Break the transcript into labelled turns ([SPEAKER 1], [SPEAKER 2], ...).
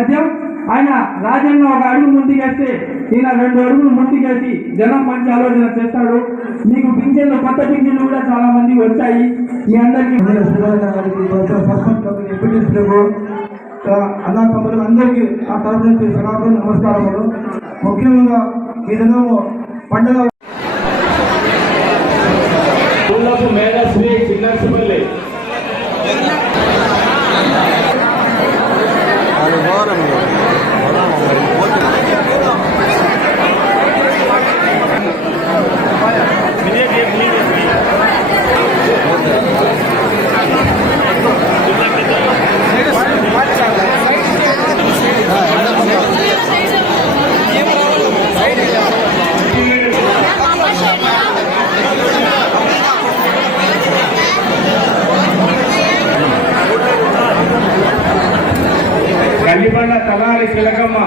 [SPEAKER 1] సాధ్యం ఆయన రాజన్న ఒక అడుగు ముందుకేస్తే ఈయన రెండు అడుగులు ముందుకేసి జనం మంచి ఆలోచన చేస్తాడు. మీకు పింఛన్లు కొత్త పింఛన్లు కూడా చాలా మంది వచ్చాయి. మీ అందరికీ
[SPEAKER 2] అన్నా తమ్ముడు అందరికీ ఆ తరపు నుంచి సనాతన నమస్కారములు ముఖ్యంగా ఈ దినము పండుగ
[SPEAKER 3] ahora, amigo. Ahora, hombre. కల్లిబండ తలారి తిలకమ్మ.